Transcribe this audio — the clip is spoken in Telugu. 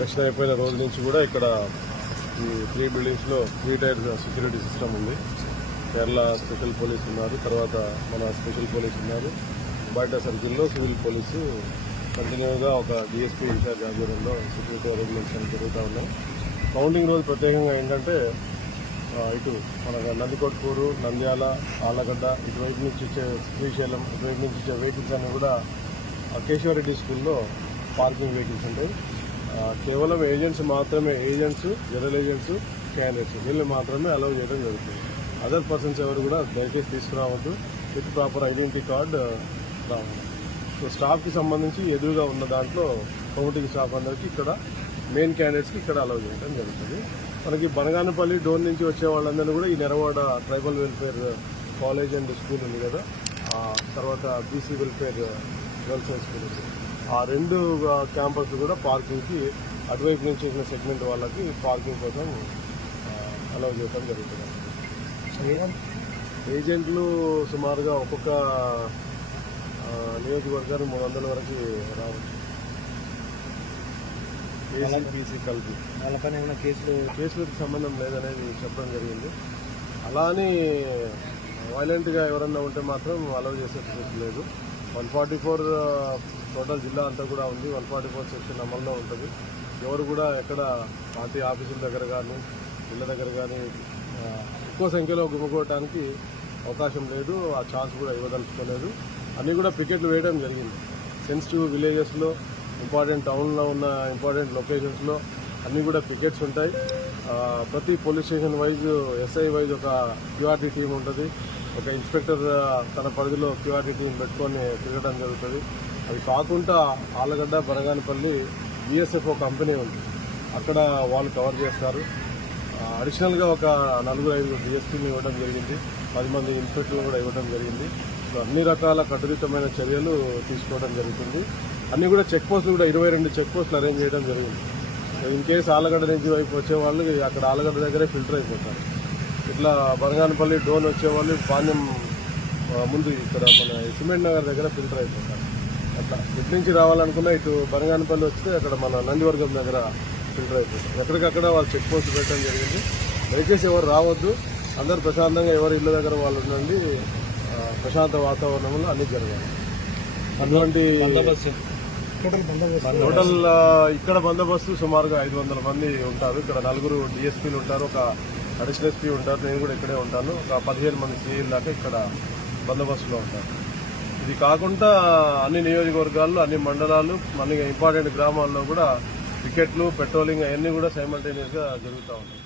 ఎలక్షన్ అయిపోయిన రోజు నుంచి కూడా ఇక్కడ ఈ త్రీ బిల్డింగ్స్లో త్రీ టైర్ సెక్యూరిటీ సిస్టమ్ ఉంది కేరళ స్పెషల్ పోలీస్ ఉన్నారు తర్వాత మన స్పెషల్ పోలీస్ ఉన్నారు బయట సర్కిల్లో సివిల్ పోలీసు కంటిన్యూగా ఒక డిఎస్పీ ఇన్ఛార్జ్ ఆధ్వర్యంలో సెక్యూరిటీ రెగ్యులేషన్ జరుగుతూ ఉన్నాయి కౌంటింగ్ రోజు ప్రత్యేకంగా ఏంటంటే ఇటు మన నందికొట్కూరు నంద్యాల ఆలగడ్డ ఇటువైపు నుంచి ఇచ్చే శ్రీశైలం ఇటువైపు నుంచి ఇచ్చే వెహికల్స్ అన్నీ కూడా కేశవరెడ్డి స్కూల్లో పార్కింగ్ వెహికల్స్ ఉంటాయి కేవలం ఏజెంట్స్ మాత్రమే ఏజెంట్స్ జనరల్ ఏజెంట్స్ క్యాండిడేట్స్ వీళ్ళు మాత్రమే అలౌ చేయడం జరుగుతుంది అదర్ పర్సన్స్ ఎవరు కూడా దయచేసి తీసుకురావద్దు విత్ ప్రాపర్ ఐడెంటిటీ కార్డ్ రావాలి సో స్టాఫ్కి సంబంధించి ఎదురుగా ఉన్న దాంట్లో కౌంటింగ్ స్టాఫ్ అందరికీ ఇక్కడ మెయిన్ క్యాండిడేట్స్కి ఇక్కడ అలౌ చేయడం జరుగుతుంది మనకి బనగానపల్లి డోర్ నుంచి వచ్చే వాళ్ళందరూ కూడా ఈ Neravada tribal welfare college and school ఉంది కదా తర్వాత BC welfare girls high school ఉంది ఆ రెండు క్యాంపస్ కూడా పార్కింగ్కి అటువైపు నుంచి చేసిన సెగ్మెంట్ వాళ్ళకి పార్కింగ్ కోసం అలౌ చేయడం జరుగుతుంది ఏజెంట్లు సుమారుగా ఒక్కొక్క నియోజకవర్గాన్ని మూడు వందల వరకు రావచ్చు ఏసీపీసీ కలిపి వాళ్ళపైన ఏమైనా కేసులు కేసులకు సంబంధం లేదనేది చెప్పడం జరిగింది అలానే వైలెంట్గా ఎవరన్నా ఉంటే మాత్రం అలౌ లేదు వన్ ఫార్టీ ఫోర్ టోటల్ జిల్లా అంతా కూడా ఉంది వన్ ఫార్టీ ఫోర్ సెక్షన్ అమల్లో ఉంటుంది ఎవరు కూడా ఎక్కడ పార్టీ ఆఫీసుల దగ్గర కానీ ఇళ్ళ దగ్గర కానీ ఎక్కువ సంఖ్యలో గుమ్మకోవటానికి అవకాశం లేదు ఆ ఛాన్స్ కూడా ఇవ్వదలుచుకోలేదు అన్నీ కూడా పికెట్లు వేయడం జరిగింది సెన్సిటివ్ విలేజెస్లో ఇంపార్టెంట్ టౌన్లో ఉన్న ఇంపార్టెంట్ లొకేషన్స్లో అన్నీ కూడా పికెట్స్ ఉంటాయి ప్రతి police station wise SI wise ఒక క్యూఆర్టీ టీం ఉంటుంది ఒక ఇన్స్పెక్టర్ తన పరిధిలో క్యూఆర్టీ పెట్టుకొని తిరగడం జరుగుతుంది అది కాకుండా ఆలగడ్డ బరగానపల్లి బిఎస్ఎఫ్ఓ కంపెనీ ఉంది అక్కడ వాళ్ళు కవర్ చేస్తారు అడిషనల్గా ఒక నలుగురు ఐదు డిఎస్పీని ఇవ్వడం జరిగింది పది మంది ఇన్స్పెక్టర్లు కూడా ఇవ్వడం జరిగింది సో అన్ని రకాల కట్టుదిట్టమైన చర్యలు తీసుకోవడం జరుగుతుంది అన్ని కూడా చెక్ పోస్టులు కూడా ఇరవై రెండు చెక్ పోస్టులు అరేంజ్ చేయడం జరిగింది ఇన్ కేసు ఆలగడ్డ నుంచి వైపు వచ్చే వాళ్ళు అక్కడ ఆలగడ్డ దగ్గరే ఫిల్టర్ అయిపోతారు ఇట్లా బరగానపల్లి డోన్ వచ్చేవాళ్ళు పాణ్యం ముందు ఇక్కడ మన సిమెంట్ నగర్ దగ్గర ఫిల్టర్ అయిపోతారు అట్లా ఇటు నుంచి రావాలనుకున్నా ఇటు బరగానపల్లి వస్తే అక్కడ మన నందివర్గం దగ్గర ఫిల్టర్ అయిపోతారు ఎక్కడికక్కడ వాళ్ళు చెక్ పోస్ట్ పెట్టడం జరిగింది దయచేసి ఎవరు రావద్దు అందరు ప్రశాంతంగా ఎవరు ఇళ్ళ దగ్గర వాళ్ళు ఉండండి ప్రశాంత వాతావరణంలో అన్ని జరగాలి అటువంటి టోటల్ ఇక్కడ బందోబస్తు సుమారుగా ఐదు వందల మంది ఉంటారు ఇక్కడ నలుగురు డిఎస్పీలు ఉంటారు ఒక అడిషనల్ ఎస్పీ ఉంటారు నేను కూడా ఇక్కడే ఉంటాను ఒక పదిహేను మంది సీఎం దాకా ఇక్కడ బందోబస్తులో ఉంటారు ఇది కాకుండా అన్ని నియోజకవర్గాల్లో అన్ని మండలాలు మన ఇంపార్టెంట్ గ్రామాల్లో కూడా టికెట్లు పెట్రోలింగ్ అవన్నీ కూడా సైమల్టేనియస్గా జరుగుతూ ఉంటాయి